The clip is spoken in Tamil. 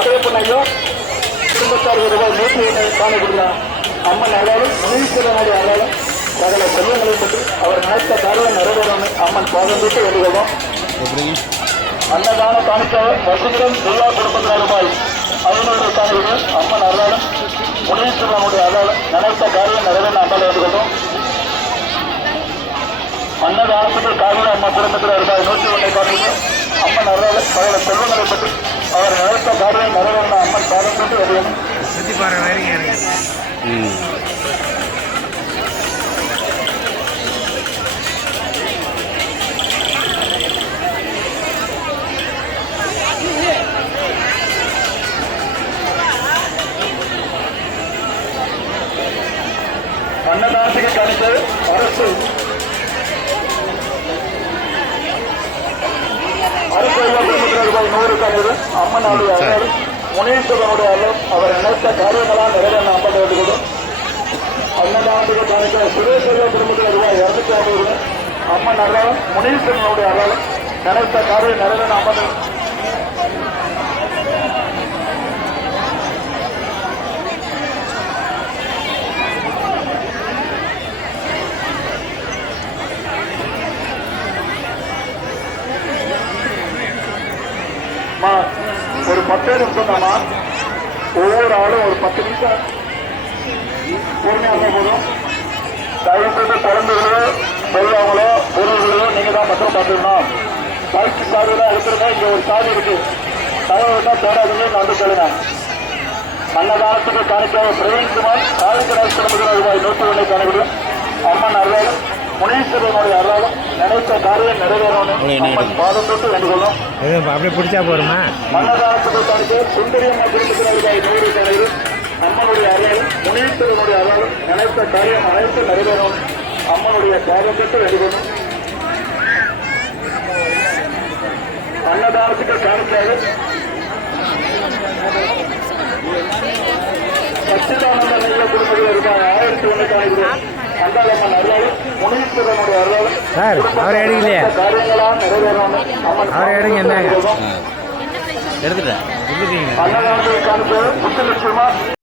அதேபோலையோ குடும்பத்தார் ரூபாய் 150 காணப்படுகிறார். அம்மன் அருளாலும் முனீஸ்வரனுடைய அருளாலும் சகல செல்வங்களை பற்றி அவர் நினைத்த காரியம் நிறைவேறாமல் அம்மன் பாதம் விட்டு எழுதுவோம். அன்னதான காணிக்காக வசூலிடம் எல்லா குடும்பத்தினர் ரூபாய் 500 காணிகள் அம்மன் அருளாலும் முனீஸ்வரனுடைய அருளாலும் நினைத்த காரியம் நிறைவேற அம்மாள் எழுதுகிறோம். அன்னதானத்துக்கு காரணம் அம்மா குடும்பத்தில் ரூபாய் 101 காணிகள் அம்மன் அருளாலும் சகல செல்வங்களை பற்றி அவர் நினைத்த காரியம் நிறைவேறின அம்மன் பாதம் கொண்டு வருவோம். அன்னதானத்துக்கு கணித்து அரசு ரூபாய் 100 காணிகள் அம்மனுடைய அருள் முனீஸ்வரனுடைய அருள் அவர் நினைத்த காரியங்களால் நிறைவேற அம்மன் வேண்டுகிறோம். அன்னதானத்துக்கு காணிக்க சுரேஸ்வர குடும்பத்தில் ரூபாய் 250 அம்மன் அருள் முனீஸ்வரனுடைய அருள் நினைத்த காரியம் நிறைவேற அம்மன் ஒரு 10 நிமிஷம் தாமா ஒவ்வொரு ஆளும் ஒரு 10 நிமிஷம் பொறுமையாக போதும். தயவு செய்து குழந்தைகளோ பெரியவங்களோ பொருள்களோ நீங்க தான் மட்டும் பார்த்துக்கணும். பயிற்சி சார்பெல்லாம் எடுத்துருங்க. இங்க ஒரு சாதி இருக்கு, தகவல் தான் தேடாதுன்னு வந்து சொல்லுங்க. அன்னதானத்துக்கு காணிக்காக பிரவீன்குமார் காலக்கடல் குடும்பத்தில் ரூபாய் 101 காணிவிடும் அம்மன் அருளாலும் முனீஸ்வரனுடைய அருளாலும் நினைத்த காரியம் நிறைவேறணும் பாதம் தொட்டு வேண்டுகொள்ளும். அப்படியே பிடிச்சா போருமா? அன்னதானத்துக்கு காணிக்க சுந்தரியம்மா குடும்பத்தில் ரூபாய் 100 காணிவிடும் அம்மனுடைய அருளாலும் முனீஸ்வரனுடைய அருளாலும் நினைத்த காரியம் அனைத்து நிறைவேறணும் அம்மனுடைய பாதம் தொட்டு வேண்டுகொள்ளும். அன்னதானத்துக்கு காணிக்காக சச்சிதானந்த நெய்ய குடும்பத்தில் ரூபாய் 1001 காணிவிடும் அந்தாளம்மன் அருளாலும் முனீஸ்வரனுடைய அருளாலும் காரியங்களால் நிறைவேறணும் அம்மன் அன்னதானத்துக்கு காணிக்க முத்துலட்சுமா